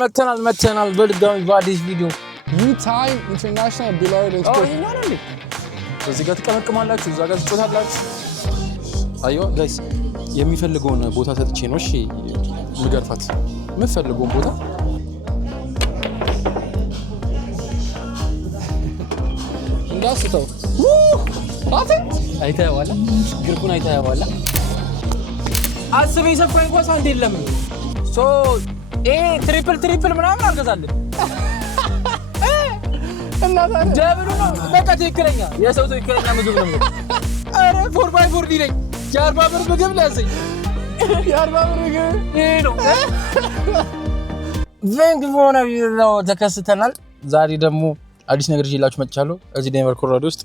መተናል በድጋሚ በአዲስ ቪዲዮ U-Time International Billard and Sport ይሄኛው ነው። እዚህ ጋር ተቀመቅማላችሁ፣ እዛ ጋር ትጮታላችሁ። አዮ ጋይስ የሚፈልገውን ቦታ ሰጥቼ ነው እሺ ምገርፋት የምፈልገውን ቦታ እንዳስተው አተ አይተኸዋል፣ ግርኩን አይተኸዋል። አስበኝ ሰፋኝ ኳስ አንድ የለም ሶ ትሪፕል ምናምን አልገዛልም እና ደብሉ ነው በቃ ትክክለኛ የሰው ትክክለኛ ምግብ ነው። አረ 4x4 ዲለኝ የ40 ብር ምግብ ላሰኝ የ40 ብር ምግብ ይሄ ነው። ቬንግ ሆነ ነው ተከስተናል። ዛሬ ደግሞ አዲስ ነገር ይዤላችሁ መጥቻለሁ። እዚህ ዴንቨር ኮሎራዶ ውስጥ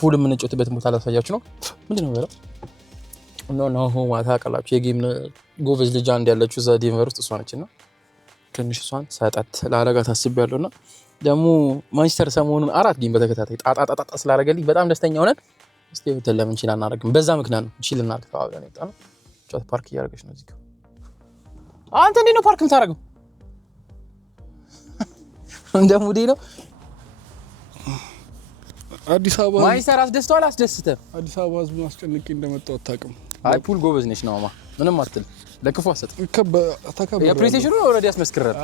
ፑል የምንጫወትበት ቦታ ላሳያችሁ ነው። ምንድን ነው ያለው? ነው ማታ ቀላችሁ የጌም ጎበዝ ልጅ አንድ ያለችው እዛ ዴንቨር ውስጥ እሷ ነችና ትንሽ እሷን ሰጣት ላረጋት አስቤያለሁና ደግሞ ማንቸስተር ሰሞኑን 4 ጌም በተከታታይ ጣጣ ስላደረገልኝ በጣም ደስተኛ ሆነን እስቲ ወተን ለምን ቺል አናደርግም? በዛ ምክንያት ነው ቺል እናድርግ አብረን ነው ነው ጫት ፓርክ እያደረገች ነው እዚህ ጋር። አንተ እንዴት ነው ፓርክ የምታደርገው? እንደ ሙዴ ነው። አዲስ አበባ ማንቸስተር አስደስቷል። አስደስተህ አዲስ አበባ ህዝብ ማስጨንቄ እንደመጣው አታውቅም። አይ ፑል ጎበዝ ነሽ ነው ማማ ምንም አትል ለክፉ አሰጥ ተከበረ የፕሌይስቴሽኑ ኦልሬዲ አስመስክረሃል።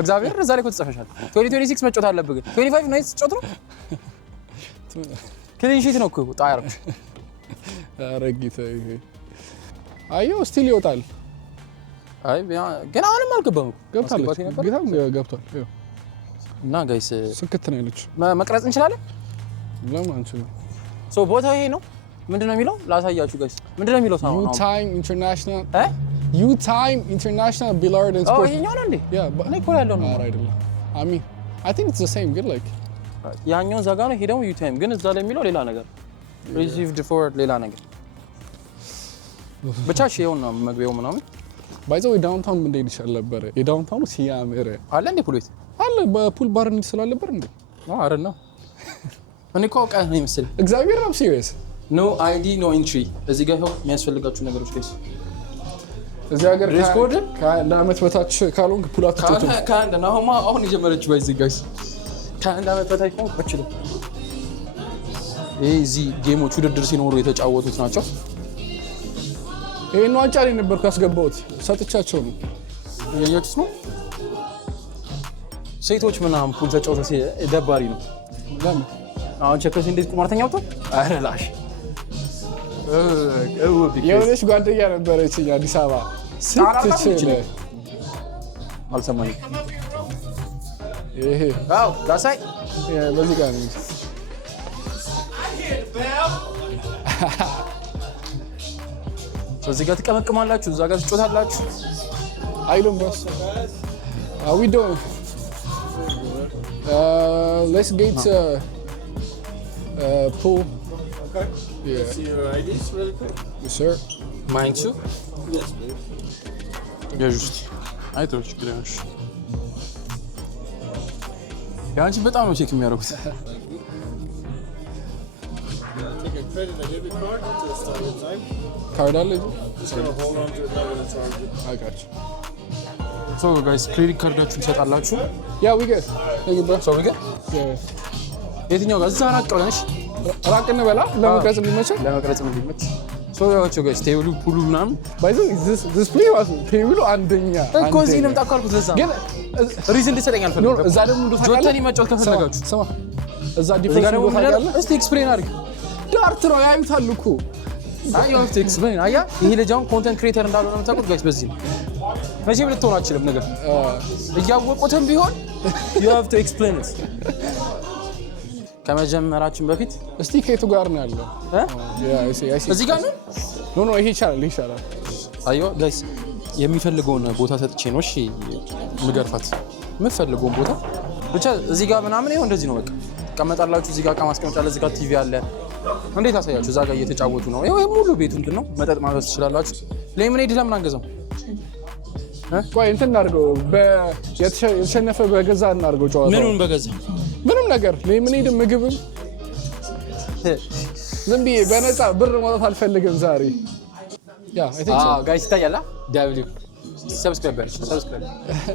እግዚአብሔር እዛ ላይ እኮ ተጻፈሻል። 2026 መጫወት አለብህ ግን 25 ናይት ጫወት ነው ክሊን ሺት ነው እኮ ጣያር አረጊተ አዮ ስቲል ይወጣል። አይ ግን አሁንም አልገባም ገብቷል እና ጋይስ ስክት ነው ያለች መቅረጽ እንችላለን። ለምን አንችልም? ሶ ቦታው ይሄ ነው። ምንድነው የሚለው ላሳያችሁ ጋይስ። ምንድነው የሚለው ሳው U-Time International U-Time International Billard and Sport ይሄኛው ነው እንዴ? እኔ እኮ ያለው ነው አይደለም። I mean I think it's the same good like ያኛው እዛ ጋር ነው ሄደው U-Time ግን እዛ ላይ የሚለው ሌላ ነገር received for ሌላ ነገር ብቻ ሼው ነው መግቢያው ምናምን ባይዘው ዳውንታውን ምን እንደሄድ ይችላል ነበር። የዳውንታውኑ ሲያምር አለ እንዴ ፑል ቤት አለ በፑል ባር እንዴ ስላልነበር እንዴ አረ ነው እኔ እኮ ቀን ነው ይመስል እግዚአብሔር ነው ሲሪየስ ኖ አይዲ ኖ ኢንትሪ እዚህ ጋር ነው የሚያስፈልጋችሁ ነገሮች ጋይስ። እዚህ ሀገር ሪስኮርድ ለአመት በታች ካልሆንክ ፑል አትጫወትም። ካንዳ ነው አሁን የጀመረችው ባይዚ ጋይስ ካንዳ አመት በታች ነው አትችልም። እዚህ ጌሞች ውድድር ሲኖሩ የተጫወቱት ናቸው። ይሄን ዋንጫ ላይ ነበር ካስገባሁት ሰጥቻቸው ነው ያያችሁት ነው። ሴቶች ምናምን ፑል ተጫውተው ደባሪ ነው። ለምን አሁን ቸከስ እንዴት ቁማርተኛ ወጣ? አረ ላሽ የሆነች ጓደኛ ነበረችኝ አዲስ አበባ ስትችል አልሰማኝም። ይሄ አው ዳሳይ በዚህ ጋር ነው እዚህ ጋር ተቀመቅማላችሁ፣ እዛ ጋር ትጮታላችሁ። አይሉም በስ we don't let's get pool. Okay. Yeah. See your IDs really quick? Yes, sir. Mine too? Yes, please. Yeah, just. I thought you could. ያንቺ በጣም ነው ቼክ የሚያደርጉት። Take a credit or debit card to start your time. Card አለ? Just gonna hold on to it now when it's on. I got you. So guys, ክሬዲት ካርዳችሁን ትሰጣላችሁ። Yeah, we good. Thank you, bro. So we good? Yeah. የትኛው ጋር እዛ ራቅ ብለሽ ራቅ እንበላ ለመቅረጽ እንዲመች ለመቅረጽ እንዲመች ሶ ያቸው ጋይስ ቴብሉ ፑሉ ምናምን ባይዘው this play was ቴብሉ አንደኛ እኮ እዚህ ነው የምታውቁት። ለዛ ግን ሪዝን እንድትሰጠኝ አልፈልግም። እዛ ደግሞ እንደታውቃለህ ጆተኒ መጫወት ከፈለጋችሁ ስማ እዛ ዲፌንስ ቦታ ያለ እስቲ ኤክስፕሌን አድርግ። ዳርት ነው ያዩታል እኮ አይ ዩ ሃቭ ቱ ኤክስፕሌን። አያ ይሄ ልጅ አሁን ኮንተንት ክሬተር እንዳልሆነ የምታውቁት ጋይስ በዚህ ነው። መቼም ልትሆን አትችልም ነገር እያወቁትም ቢሆን you have to explain it ከመጀመራችን በፊት እስቲ ከየቱ ጋር ነው ያለው? እዚህ ጋር ነው ኖ ይሄ ይቻላል። አዮ ጋይስ የሚፈልገውን ቦታ ሰጥቼ ነው እሺ ምገርፋት የምፈልገውን ቦታ ብቻ እዚህ ጋር ምናምን ይሄው እንደዚህ ነው በቃ ተቀመጣላችሁ። እዚህ ጋር እቃ ማስቀመጫ አለ፣ እዚህ ጋር ቲቪ አለ። እንዴት አሳያችሁ? እዛ ጋር እየተጫወቱ ነው። ይሄ ሙሉ ቤቱ እንትን ነው። መጠጥ ማዘዝ ትችላላችሁ። ሌሞኔድ ለምን አንገዛም? ቆይ እንትን እናድርገው የተሸነፈ በገዛ እናድርገው ጨዋታው። ምኑን በገዛ ምንም ነገር ሌሞኔድ ምግብም ዝም ብዬ በነፃ ብር ማውጣት አልፈልግም ዛሬ። ያ አይ ቲንክ ሶ ጋይስ ይታያላ ዳብሊው ሰብስክራይብ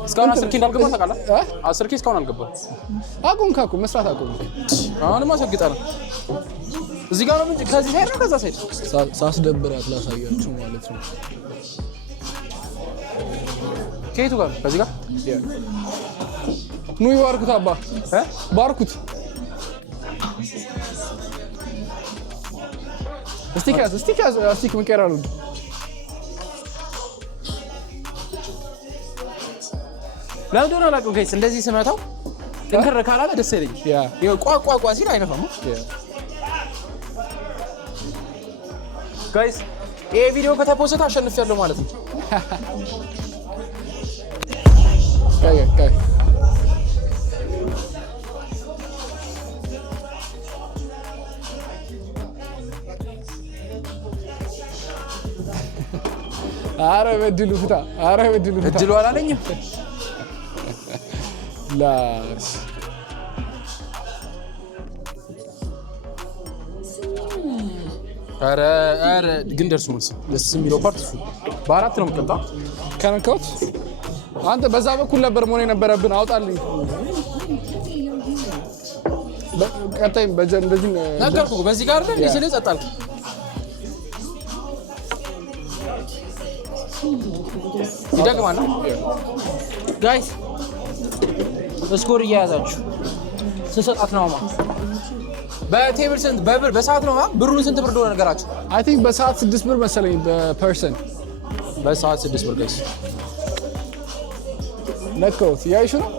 እስካሁን 10K እንዳልገባ ታውቃለህ? 10K እስካሁን አልገባም። አቁም መስራት አቁም። አሁንማ ሰግጣለሁ። እዚህ ጋር ነው እንጂ ከዚህ ሳይድ ነው ከዛ ሳይድ ሳስደብራት ላሳያችሁ ማለት ነው። ከየቱ ጋር? ከዚህ ጋር ኑ ይባርኩት አባ ባርኩት። እስቲክ መቀራሉ ለምንድነው አላውቅም። ጋይስ እንደዚህ ስመታው ጥንክር ካላለ ደስ አይለኝም። ይሄ ቋቋቋ ሲል አይነፋም። ጋይስ ይሄ ቪዲዮ ከተፖስተ አሸንፊያለሁ ማለት ነው። አረ በድሉ ፍታ። እድሉ አላለኝም። ላስ አረ ግን ደርሶ መልስ ደስ የሚለው ፓርት እሱ በአራት ነው የምትቀጣው። ከነካሁት አንተ በዛ በኩል ነበር መሆን የነበረብን። አውጣልኝ። ቀጣይ እንደዚህ ነገርኩህ። በዚህ ጋር አይደል እንዴ ጸጣል። ይደግማል። ጋይስ ስኮር እያያዛችሁ ስሰጣት ነው ማ በቴብል ስንት በብር በሰዓት ነው ማ ብሩን ስንት ብር እንደሆነ ነገራችሁ። አይ ቲንክ በሰዓት 6 ብር መሰለኝ በፐርሰን በሰዓት 6 ብር ጋይስ ነካሁት። ያይሽ ነው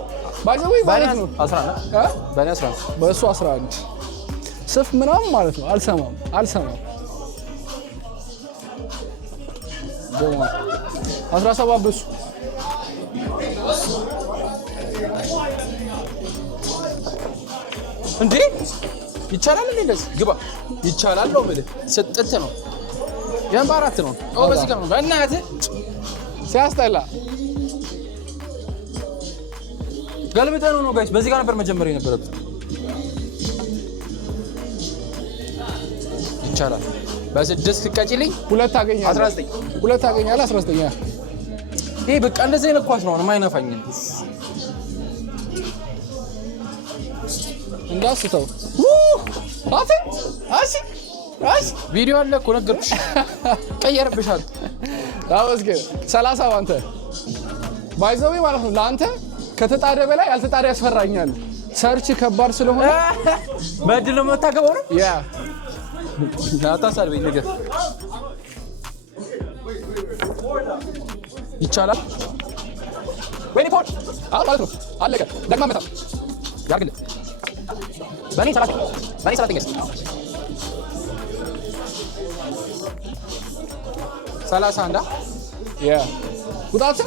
ባይዘው ማለት ነው 11 በእኔ 11 በእሱ 11 ስፍ ምናምን ማለት ነው። አልሰማም 17 በሱ እንዴ ይቻላል እንዴ? እንደዚህ ግባ ይቻላል ነው ማለት ሰጠተ ነው። ያን በአራት ነው። በዚህ ጋር ነው። በእናትህ ሲያስጠላ ገልብጠህ ነው ጋይስ። በዚህ ጋር ነበር መጀመሪያ የነበረበት። ይቻላል በ6 ትቀጪልኝ 2 ታገኛለህ 19 2 ታገኛለህ 19 ይሄ በቃ እንደዚህ አይነት ኳስ ነው የማይነፋኝ። እንዳስተው አሲ ቪዲዮ አለ እኮ ነገርኩሽ። ቀየርብሻል። ታውስከ 30 አንተ ባይዘው ማለት ነው። ለአንተ ከተጣደ በላይ ያልተጣደ ያስፈራኛል። ሰርች ከባድ ስለሆነ በእድል ነው የምታገባው ነው። ያ አታሳልበኝ ነገር ይቻላል። ወይኔ ፖል ማለት ነው። አለቀ። ደግማ መታ ያርግልህ። በኔ 30 አንዳ ያ ቁጣት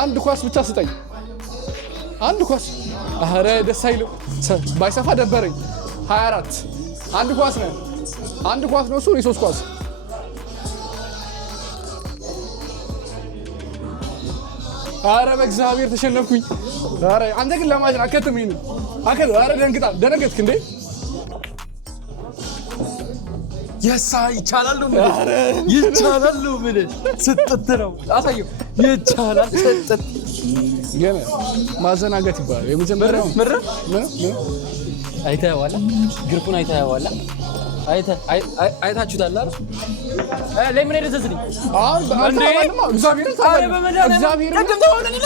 አንድ ኳስ ብቻ ስጠኝ። አንድ ኳስ። አረ ደስ አይልም። ባይሰፋ ደበረኝ። 24 አንድ ኳስ ነው። አንድ ኳስ ነው እሱ። 3 ኳስ። አረ በእግዚአብሔር ተሸነፍኩኝ። አረ አንተ ግን ለማጅን አከተመኝ ነው አከለ። አረ ደነገጥክ እንዴ? የሳ ይቻላል ነው ይቻላል ነው ምን ስጥት ነው አሳየው። ይቻላል ስጥት ገና ማዘናገት ይባላል። የመጀመሪያው ምን አይተኸዋል? ግርፉን አይተኸዋል? አይታችሁታል አይደል? ለምን እንደዘዝልኝ አሁን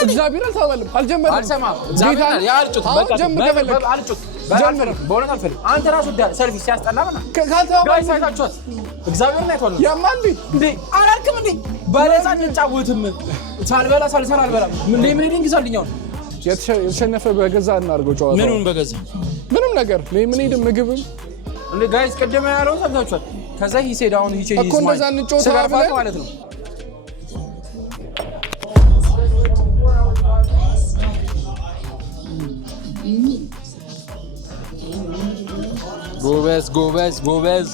እግዚአብሔርን ታወልም አልጀመረም። አልሰማም። እግዚአብሔር ያልጩት በቃ አልጩት ጀምር። በእውነት አልፈልግም። አንተ ራሱ ሰልፊ ሲያስጠላ ማለት ጋይስ አይታችኋት? እግዚአብሔርን አይቷል። ያማል እንዴ አላልክም እንዴ? ባለዛ እንጫወትም ሳልበላ ሳልሰራ አልበላም። ምን ይንግዛልኛው? የተሸነፈ በገዛ እናድርገው ጨዋታው። ምኑን በገዛ ምንም ነገር ለምን ሄድ ምግብም እንዴ ጋይስ ቀደም ያለው ሰምታችኋል። ከዛ ሂሴድ አሁን ሂቼ እኮ እንደዛ እንጫወታለን ማለት ነው። ጎበዝ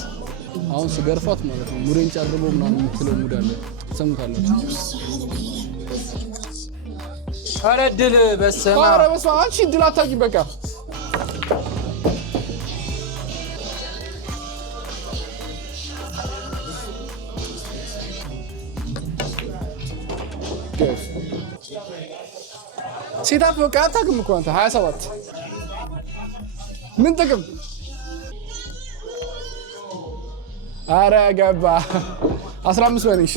አሁን ስገርፋት ማለት ነው። ሙሬን ጨርቦ ምናምን የምትለው ሙድ አለ። ሰምታላችሁ? ኧረ ድል በስመ አብ። ኧረ በስመ አብ። አንቺ ድል አታውቂ በቃ good. ሴታፕ በቃ አታውቅም እኮ አንተ 27 ምን ጥቅም? ኧረ ገባ 15 በኔ እሺ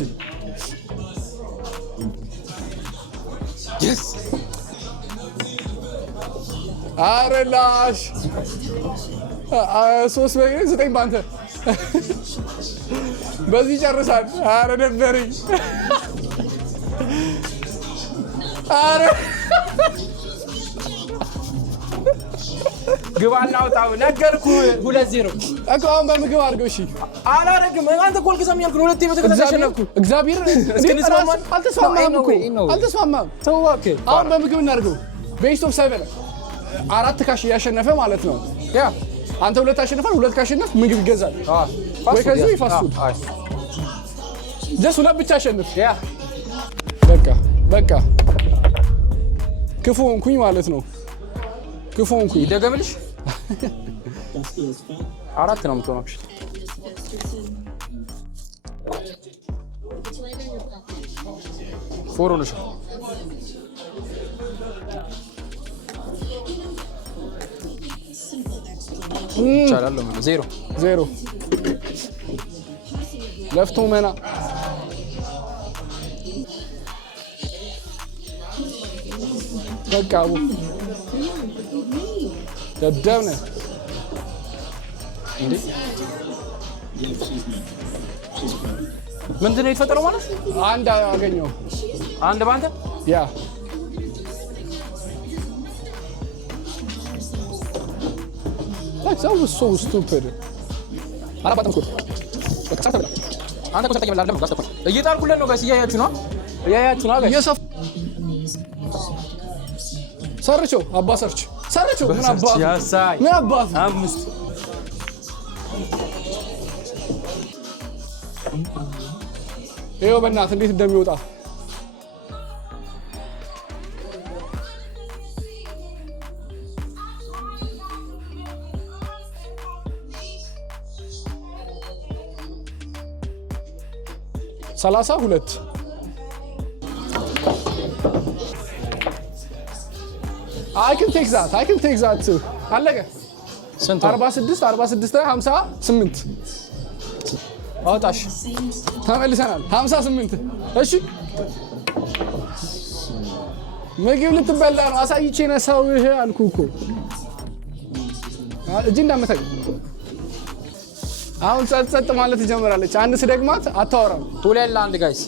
ኧረ ላሽ 3 በኔ 9 በአንተ በዚህ ጨርሳል። ኧረ ደበረኝ። ኧረ ግባና አውጣው ነገርኩህ። 2-0 እኮ አሁን በምግብ አድርገው። እሺ አላረግም። አንተ እኮ አልገዛም ያልኩህ ሁለቴ ነው ተከታተልኩ። እግዚአብሔር አልተስማማም። ተው እባክህ። አሁን በምግብ እናድርገው። ቤስት ኦፍ 7 4 ካሽ እያሸነፈ ማለት ነው። ያ አንተ 2 አሸነፋል። 2 ካሸነፍ ምግብ ይገዛል። ወይ ከዚህ ይፋስቱ ጀስ 2 ብቻ አሸንፍ። ያ በቃ ክፉ ሆንኩኝ ማለት ነው። ክፉ ሆንኩኝ። ይደገምልሽ 4 ነው የምትሆነው። ፎር ሆነሽ ይቻላል። 0 ለፍቶ መና በቃ ደደብ ነህ እንዴ? ምንድን ነው የተፈጠረው ማለት? አንድ አገኘው። አንድ ባንተ ያ that was so stupid. አላባጠም እኮ በቃ ሳትበላ አንተ እኮ ሰጠኝ ብለህ አይደለም እየጣልኩለት ነው። ጋይስ እያያችሁ ነው ጋይስ። ሰርቸው አባ ሰርቸው ምን አባት 5 ይኸው በእናትህ እንዴት እንደሚወጣ ሰላሳ 2 I can take that too. አለቀ። 46 ላይ 58 አውጣሽ ተመልሰናል። 58 እሺ ምግብ ልትበላ ነው። አሳይቼ ነሳው ይሄ አልኩህ እኮ እጅ እንዳመታኝ። አሁን ጸጥ ማለት ትጀምራለች። አንድ ስደግማት አታወራም። 2-1 ጋይስ።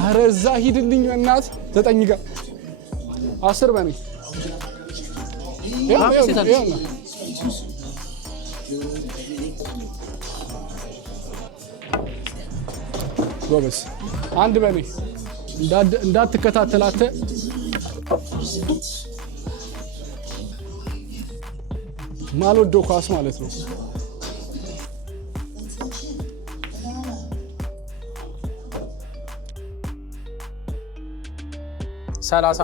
ኧረ እዛ ሂድልኝ እናት 9 ጋር 10 በኔ ጎበዝ። 1 በኔ እንዳትከታተላተ ማልወደው ኳስ ማለት ነው። ሰላሳ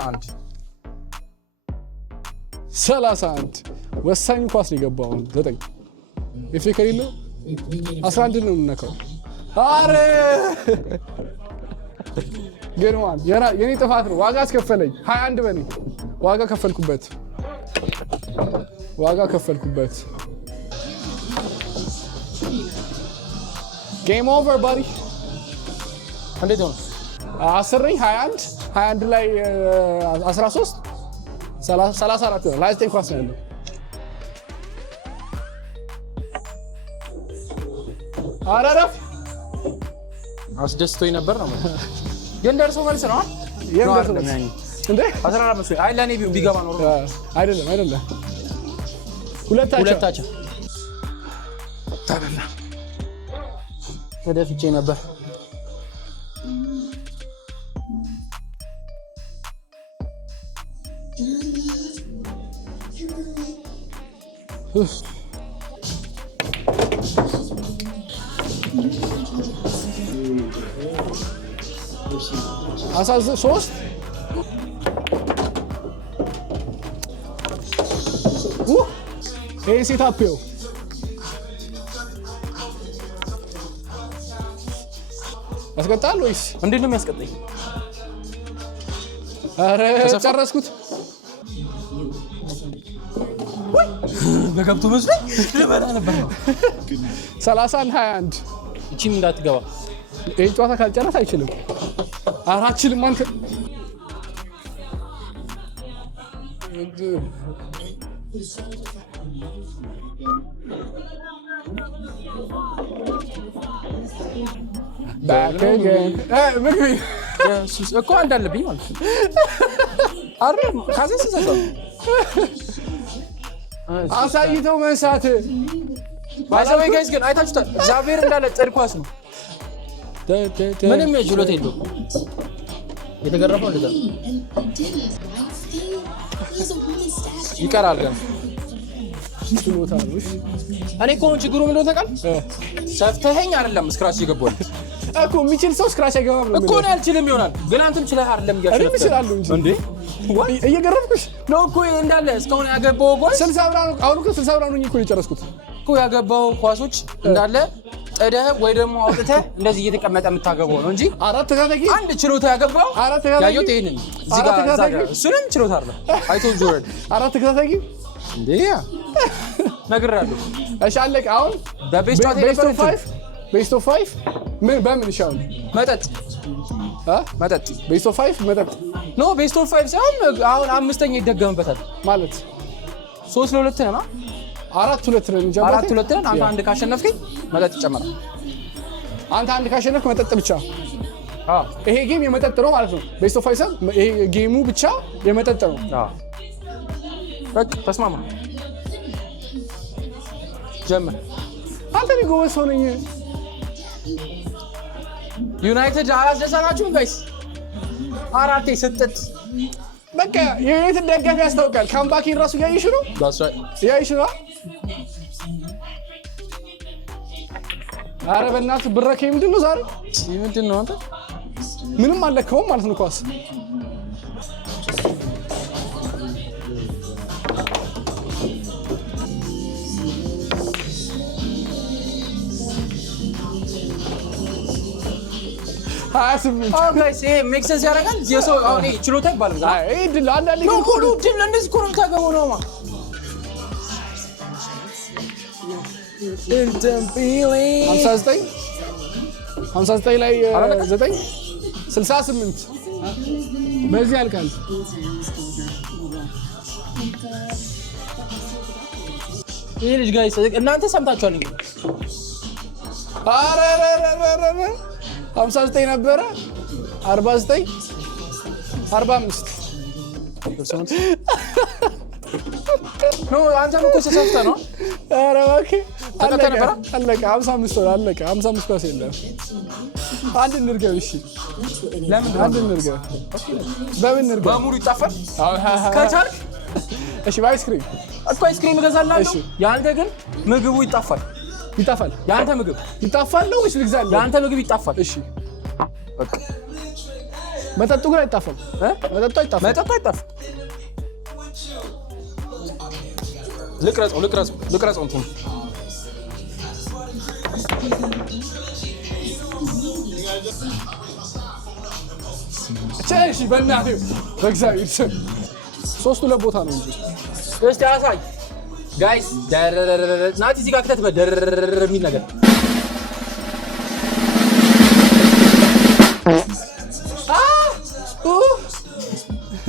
አንድ ወሳኝ ኳስ ነው የገባው። 9 ኤፍ ከሌለው 11 ነው የምነካው። አረ ገርማን የኔ ጥፋት ነው። ዋጋ አስከፈለኝ። 21 በኔ ዋጋ ከፈልኩበት። ጌም ኦቨር ባዲ። እንዴት ነው? 10 21 ላይ 13 34 ነው። 29 ኳስ ነው ያለው። አራራፍ አስደስቶኝ ነበር ነው ግን ደርሶ መልስ ነው እንዴ? 14 መስሎኝ። አይ ለኔ ቢገባ ነው አይደለም። ሁለታቸው ታበላ ተደፍቼ ነበር። አሳዝ 3 ይሄን ሴታፕ ይኸው ያስቀጣል ወይስ እንዴት ነው የሚያስቀጣኝ? አረ ጨረስኩት። በገብቶ መስሎኝ ልበላ ነበር። 30-21 እቺም እንዳትገባ ይሄ ጨዋታ ካልጨረስ አይችልም። አራችልም አንተ back again ምግቢ እኮ እንዳለብኝ ማለት ነው። አረ ካዘስ ዘዘው አሳይተው መንሳት ባይዘው ጋይስ ግን አይታችሁታል። እግዚአብሔር እንዳለ ጥርኳስ ነው። ምንም ችሎታ የለውም። የተገረፈው እንደዛ ይቀራል ግን ችሎታ ነው። እኔ እኮ ችግሩ ምን እንደሆነ ታውቃለህ? ሰፍተኸኝ አይደለም ስክራች ይገባል እኮ የሚችል ሰው ስክራች አይገባም ነው እኮ ነው። አልችልም ይሆናል ግን አንተም ችለህ አይደለም እኔ እችላለሁ እንጂ እንዴ እየገረፍኩሽ ነው እኮ እንዳለ እስካሁን ያገባው ጓዝ 60 ብር ነው። አሁን እኮ 60 ብር ነው እኮ የጨረስኩት እኮ ያገባው ኳሶች እንዳለ ጠደህ ወይ ደግሞ አውጥተህ እንደዚህ እየተቀመጠ የምታገባው ነው እንጂ አራት ተጋጣቂ አንድ ችሎታ ያገባው አራት ተጋጣቂ ያየሁት ይሄንን እዚህ ጋር እሱንም ችሎታ አይደለም አይቶ ጆርድ አራት ተጋጣቂ እንዴ ነግራለሁ። እሺ አለቀ። አሁን በቤስት ኦፍ 5 ምን በምን ይሻላል? መጠጥ መጠጥ ቤስት ኦፍ 5 መጠጥ ኖ ቤስት ኦፍ 5 ሳይሆን አሁን አምስተኛ ይደገምበታል ማለት 3-2 ነው። 4-2 ነው እንጂ 4-2 ነው። አንተ አንድ ካሸነፍከኝ መጠጥ ይጨመራል። አንተ አንድ ካሸነፍክ መጠጥ ብቻ። ይሄ ጌም የመጠጥ ነው ማለት ነው። ቤስት ኦፍ 5 ይሄ ጌሙ ብቻ የመጠጥ ነው። በቃ ተስማማ። ጀመር። አንተ ጎበዝ ሰው ነኝ። ዩናይትድ አላስደሰታችሁም ጋይስ? አራቴ ስጥት በቃ የዩናይትድ ደጋፊ ያስታውቃል። ካምባኪን ራሱ ያይሽ ነው ያይሽ ነው። ኧረ በእናትህ ብረከ ምንድን ነው ዛሬ? ምንድን ነው አንተ? ምንም አለከውም ማለት ነው ኳስ ጋይስ ይሄ ሜክ ሴንስ ያደርጋል። የሰው አሁን ችሎታ ይባላል። አይ ድል አንዳንዴ ነው ሁሉ ድል እንደዚህ እኮ ነው የምታገባው ነው ማ እንትን ቢሊንግ 59 ላይ 9 68 በዚህ ያልቃል። ይሄ ልጅ ጋይስ እናንተ ሰምታችኋል እንዴ? አረ 59 ነበረ 49 45 ኖ አንተም እኮ ተሰፍተ ነው። አረ እባክህ አለቀ 55 ነው አለቀ 55 ኳስ የለም። አንድ እንርገብ። እሺ ለምን አንድ እንርገብ? በምን እንርገብ? በሙሉ ይጣፋል ከቻልክ። እሺ በአይስክሪም እኮ አይስክሪም እገዛልሃለሁ። ያንተ ግን ምግቡ ይጣፋል። ይጣፋል? ያንተ ምግብ ይጣፋል ነው ወይስ ልግዛልህ? ያንተ ምግብ ይጣፋል። እሺ በቃ መጠጡ ግን አይጣፋም። መጠጡ አይጣፋም። መጠጡ አይጣፋም። ልቅረጸው እንትን እሺ በእናትህ በእግዚአብሔር ስም 3-2 ቦታ ነው እንጂ እስቲ አሳይ ጋይስ። ናቲ እዚህ ጋር ክተት በደረር የሚል ነገር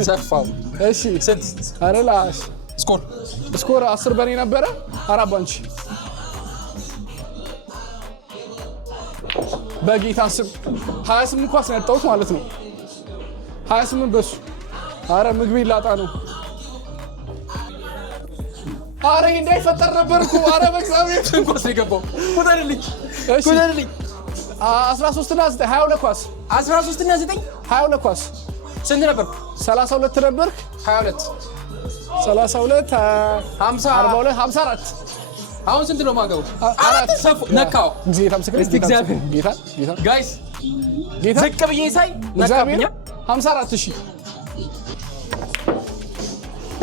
ሰፋው። እሺ ስንት? ኧረ ላሽ ስኮር 10 በኔ ነበረ 4 ባንቺ። በጌታ ስም 28 ኳስ ነው ያጣሁት ማለት ነው። 28 በሱ። አረ ምግብ ላጣ ነው። አረ ይሄ እንዳይፈጠር ነበር እኮ። አረ በእግዚአብሔር ኳስ ነው የገባው። ቁጠርልኝ። 13 እና 9 22 ኳስ 13 እና 9 22 ኳስ። ስንት ነበር? 32 ነበር 22 32 50 42 54 አሁን ስንት ነው ማገቡ? አራት ሰፉ ነካው። ጌታ ምስክር እስቲ እግዚአብሔር ጌታ ጋይስ ጌታ ዝቅ ብዬ ሳይ ነካብኛ 54 እሺ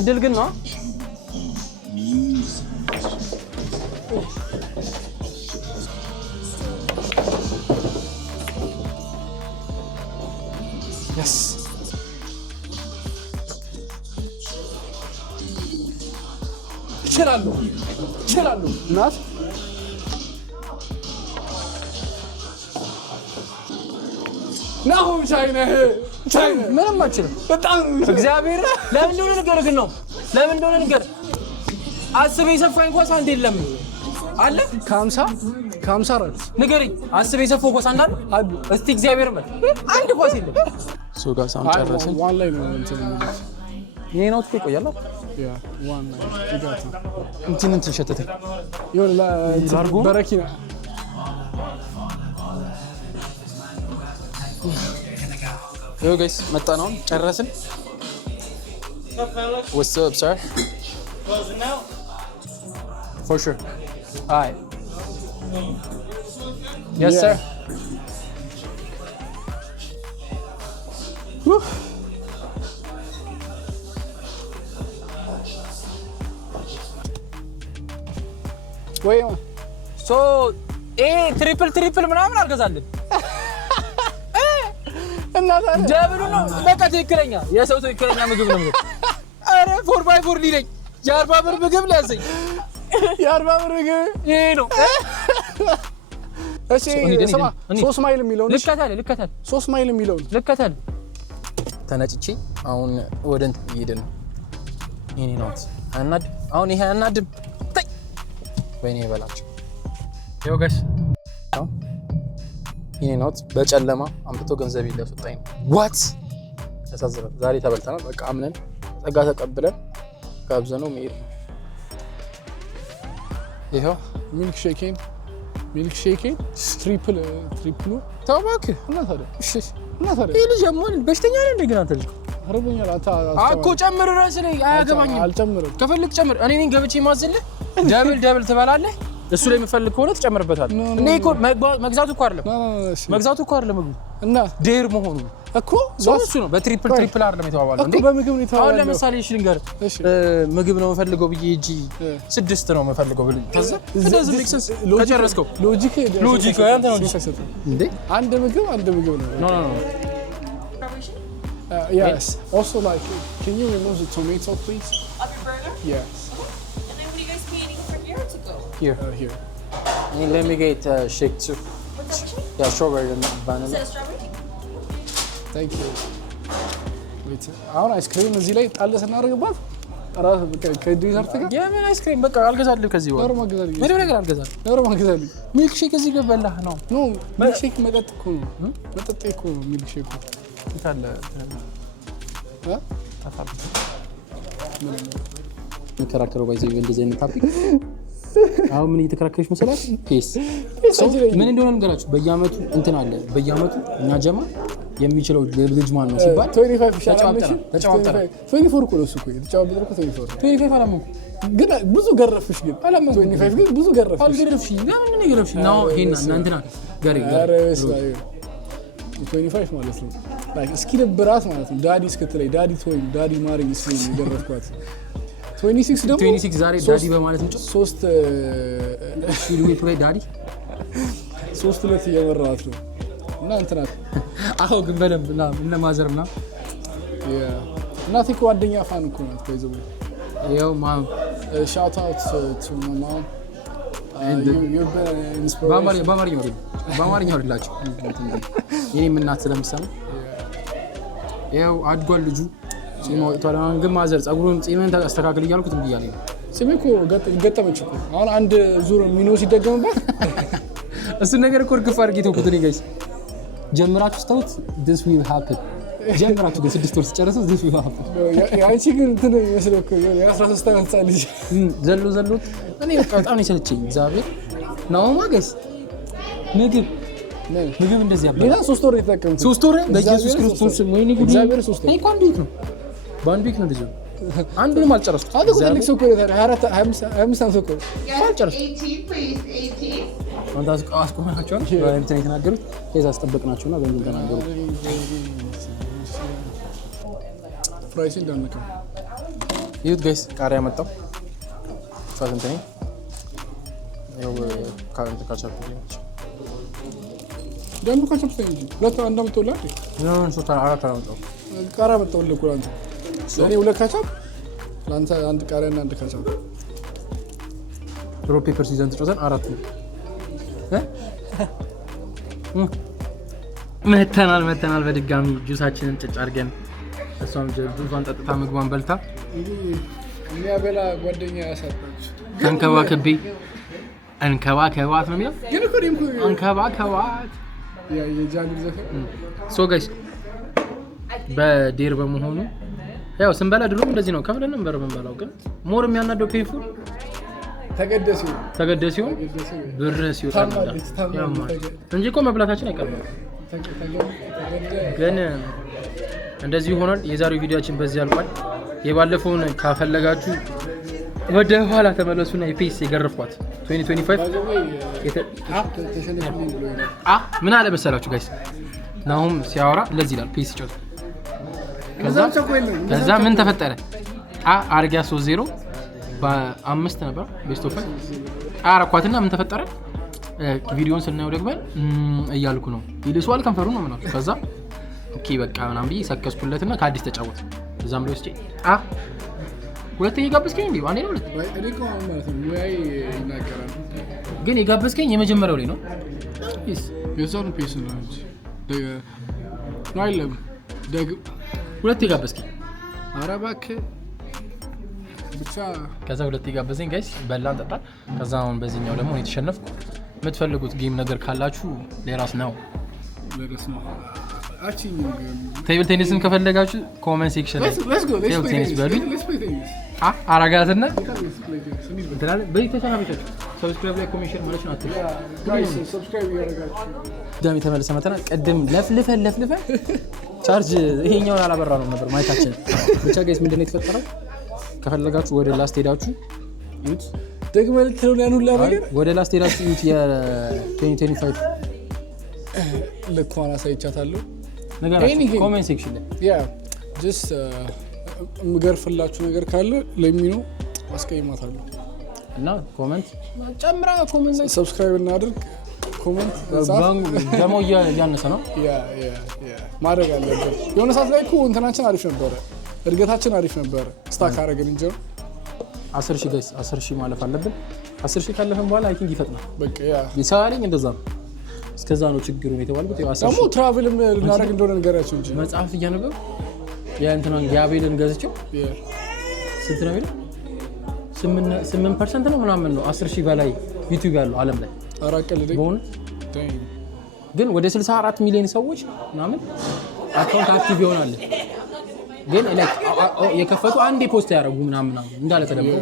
እድል ግን ነው እችላለሁ እናት ናሆም ቻይና ምንም አልችልም በጣም እግዚአብሔር ለምን እንደሆነ ንገረኝ ነው ለምን እንደሆነ ንገር አስበኝ ሰፋኝ ኳስ አንድ የለም አለ ከ50 አራት ንገረኝ አስበኝ ሰፋው ኳስ አንድ አለ እስቲ እግዚአብሔር ማለት አንድ ኳስ የለም ሶ ጋር ሳም ጨረስን ዋን ላይ ነው እንትን ይሄ ነው ትቆ ይቆያል ያ ዋን ላይ ይጋታ እንትን ተሸተተ ይወላ በረኪና Yo guys, መጣናው ጨረስን What's up sir? Closing out? For sure. Alright. Yes sir. Woo. Wait. So, ትሪፕል ምናምን አልገዛልን ጀብሉ ነው በቃ ትክክለኛ የሰው ትክክለኛ ምግብ ነው አረ 4x4 ሊለኝ የ40 ብር ምግብ ሊያዘኝ የ40 ብር ምግብ ይሄ ነው እሺ ሰማ 3 ማይል የሚለው ልከታል 3 ማይል የሚለው ልከታል ተነጭቼ አሁን ወደ እንት እየሄድን ነው ይሄ ነው አናድ አሁን ይሄ አናድም ወይኔ ይበላችሁ ይኸው ጋሽ ይሄ ነው በጨለማ አምጥቶ ገንዘብ ይለውጣኝ ዋት ተሳዘረ ዛሬ ተበልተናል በቃ አምነን ጸጋ ተቀብለን ጋብዘነው መሄድ ነው ይሄው ሚልክ ሼኬን ትሪፕሉ ታባክ እና ታዲያ ይሄ ልጅ አሞን በሽተኛ ነው እንደገና ተልኩ አረበኛል አኮ ጨምር ራስ ላይ አያገባኝም አልጨምርም ከፈልክ ጨምር እኔ ነኝ ገብቼ ማዝልህ ደብል ትበላለህ እሱ ላይ የምፈልግ ከሆነ ትጨምርበታለህ እኔ እኮ መግዛቱ እኮ አይደለም ምግቡ እና ዴር መሆኑ እኮ እሱ ነው በትሪፕል አይደለም የተባባለው እንዴ በምግብ ነው የተባባለው አሁን ለምሳሌ እሺ ልንገር ምግብ ነው የምፈልገው ብዬ እጂ 6 ነው የምፈልገው ብለኝ ከዛ ሊክሰስ ከጨረስከው ሎጂክ ያንተ ነው እንዴ አንድ ምግብ ነው ኖ yes also like can you remove the tomato please of your burger? Yes. And then when you guys eating for here or to go? here and let me get shake too What's that shake? yeah strawberry and Is banana that a strawberry? Thank you wait አሁን አይስክሪም እዚህ ላይ ጣል ስናደርግባት ራስ በቃ ከዲዘርት ጋር የምን አይስክሪም በቃ አልገዛልህ ከዚህ ወር ኖርማል ገዛልኝ ምንም ነገር አልገዛልህ ኖርማል ገዛልኝ ሚልክ ሼክ እዚህ ገበላህ ነው ኖ ሚልክ ሼክ መጠጥ እኮ ነው መጠጥ እኮ ነው ሚልክ ሼክ ታለ ተከራከረው ባይዘው እንደዚህ አይነት ታፒክ አሁን ምን እየተከራከረሽ መሰላት ፔስ ምን እንደሆነ እንገራችሁ በየአመቱ እንትን አለ በየአመቱ እኛ ጀማ የሚችለው ልጅ ማን ነው ሲባል 25 ሻላምሽ ተጫወተና 24 እኮ ነው እሱ እኮ የተጫወተው እኮ 24 አላመንኩ ግን ብዙ ገረፍሽ ግን አላመንኩ 25 ግን ብዙ ገረፍሽ አልገረፍሽ ለምን ነው ገረፍሽ ነው ሄና እናንተና ጋር 25 ማለት ነው ላይክ እስኪ ደብራት ማለት ነው ዳዲ እስከተለይ ዳዲ ቶይ ዳዲ ማሪኝ እስኪ ገረፍኳት 26 ደግሞ 26 ዛሬ ዳዲ በማለት ነው 3 ሺልዊ ፕሬ ዳዲ 3-2 እየመራት ነው እና እንትናት አዎ ግን በደንብ እና ማዘርና እናቴ እኮ ጓደኛ ፋን እኮ ናት ከይዘው ያው ማም shout out to my mom you've been inspiration በአማርኛ ወድላችሁ የኔም እናት ስለምሰማ ያው አድጓል ልጁ ሲሞ ተራን ግን ማዘር ጸጉሩን ጺምን አስተካክል እያልኩት እንብያለኝ ሲሜ እኮ ገጠመች እኮ አሁን አንድ ዙር ሚኖ ሲደገምባት እሱ ነገር እኮ እርግፍ አድርጌ ተውኩት እኔ ጋይስ ጀምራችሁ ስታውት this will happen ጀምራችሁ ግን 6 ወር ሲጨርሰው this will happen ያንቺ ግን እንትን ይመስል እኮ የ13 ዓመት ህፃን ልጅ ዘሎ እኔ በቃ በጣም ነው የሰለቸኝ እግዚአብሔር ነው ማገስ ምግብ እንደዚህ ያባል ሌላ 3 ወር የተጠቀምኩት 3 ወር በኢየሱስ ክርስቶስ ወይኔ ጉድ እግዚአብሔር 3 ወር እኔ ኳንዲ ነው ባንዲ ነው ልጅ አንዱንም አልጨረስኩም አንተ ትልቅ ሰው እኮ ነው 24 25 ዓመት እኮ አልጨረስኩም 18 please 18 አንተ አስቆማቸው እንትን የተናገሩት ከዛ አስጠበቅናቸውና በእንትን ተናገሩ ፍራይስ እንደነካ ይሁት ጋይስ ቃሪያ መጣው ፋዘንተኝ ይኸው ካንተ ካቻፕ ደንቡ ካቻፕ እንጂ ሁለት እንደምትወላ ነው ሶታ አራት አመጣው ቃሪያ መጣው ለኩ አንተ እኔ ሁለት ካቻፕ ለአንተ አንድ ቃሪያና አንድ ካቻፕ ድሮ ፔፐር ሲዘን ተጨውተን 4 ነው መተናል በድጋሚ ጁሳችንን ጭጭ አድርገን እሷም ጁሷን ጠጥታ ምግቧን በልታ የሚያበላ ጓደኛ ያሳጣች እንከባከባት ነው የሚለው ግን እኮ ደምኩ እንከባከባት የጃኒ ዘፈን ሶ ጋይስ በዴር በመሆኑ ያው ስንበላ ድሮም እንደዚህ ነው ከፍለን ነበር የምንበላው ግን ሞር የሚያናደው ፔንፉል ተገደሲው ብር ሲወጣ እንጂ እኮ መብላታችን አይቀርም ግን እንደዚህ ሆኗል። የዛሬው ቪዲዮአችን በዚህ አልቋል። የባለፈውን ካፈለጋችሁ ወደ ኋላ ተመለሱና የፔስ የገረፍኳት 2025 ምን አለ መሰላችሁ ጋይስ ናሁም ሲያወራ ለዚህ ይላል ፔስ ይጫወት ከዛ ምን ተፈጠረ አርጊያ 3-0 በ5 ነበር ቤስት ኦፍ አራኳትና ምን ተፈጠረ ቪዲዮውን ስናየው ደግሞ እያልኩ ነው ይልሷል ከንፈሩ ነው ማለት ከዛ ኦኬ በቃ ምናምን ብዬ ሰከስኩለትና ከአዲስ ተጫወተ እዛም ላይ ወስጄ ሁለተኛ ጋብስከኝ እንዴ አንዴ ነው ሁለት እኔ ማለት ነው ወይ ይናገራል ግን የጋበስከኝ የመጀመሪያው ላይ ነው የዛን ፔስ ነው እንጂ ነው አይለም ሁለት የጋበስከኝ አረባክ ብቻ ከዛ ሁለት የጋበዘኝ ጋይስ በላን ጠጣ ከዛ አሁን በዚህኛው ደግሞ እኔ ተሸነፍኩ የምትፈልጉት ጌም ነገር ካላችሁ ለራስ ነው ቴብል ቴኒስን ከፈለጋችሁ ኮሜንት ሴክሽን ላይ ቴብል ቴኒስ በሉኝ አራጋትና በይተቻናችሁ ሰብስክራይብ ላይ ኮሜንት ማለት ነው ጋይስ ሰብስክራይብ ያደርጋችሁ ዳሚ ተመለሰ መተና ቀደም ለፍልፈን ቻርጅ ይሄኛውን አላበራ ነው ነበር ማይካችን ብቻ ጋይስ ምንድነው የተፈጠረው ከፈለጋችሁ ወደ ላስት ሄዳችሁ ዩት ደግመል ትለው ያን ሁላ ነገር ወደ ላስት ሄዳችሁ ዩት የ2025 ለኳና ሳይቻታለሁ ነገር ኮሜንት ሴክሽን ላይ ያ ጀስት ምገርፍላችሁ ነገር ካለ ለሚኑ አስቀይማታለሁ እና ኮሜንት ጨምራ ኮሜንት ላይ ሰብስክራይብ እናድርግ ኮሜንት ደሞ ያነሰ ነው ያ ማድረግ አለበት የሆነ ሰዓት ላይ እኮ እንትናችን አሪፍ ነበር እድገታችን አሪፍ ነበር ስታክ አረግን እንጂ 10000 ጋይስ 10000 ማለፍ አለብን 10000 ካለፈን በኋላ አይ ቲንክ ይፈጥናል በቃ ያ ይሳልኝ እንደዛ እስከዛ ነው ችግሩ የተባልኩት ያው 10000 ደግሞ ትራቭል ልናደርግ እንደሆነ ነገራችሁ እንጂ መጽሐፍ እያነበብኩ ያ እንትናን ጋቤልን ገዝቼው ስንት ነው የሚለው 8% ነው ምናምን ነው 10000 በላይ ዩቲዩብ ያለው ዓለም ላይ አራቀልኝ ግን ወደ 64 ሚሊዮን ሰዎች ምናምን አካውንት አክቲቭ ይሆናል ግን የከፈቱ አንዴ ፖስት ያደርጉ ምናምን እንዳለ ተደምሮ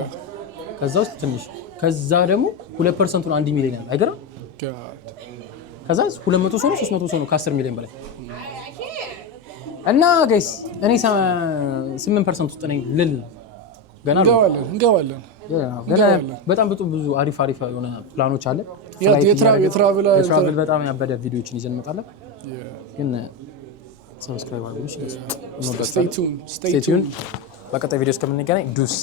ከዛ ውስጥ ትንሽ ከዛ ደግሞ 2% ነው 1 ሚሊዮን ያለው አይገርም ከዛ 200 ሰው ነው 300 ሰው ነው ከ10 ሚሊዮን በላይ እና ጋይስ እኔ 8% ውስጥ ነኝ ልል ገና እንገባለን ገና በጣም ብዙ አሪፍ የሆነ ፕላኖች አለ የትራቭል በጣም ያበደ ቪዲዮዎችን ይዘን እንመጣለን ግን ሰብስክራይብ አድርጉ stay tuned በቀጣይ ቪዲዮ እስከምንገናኝ ዱስ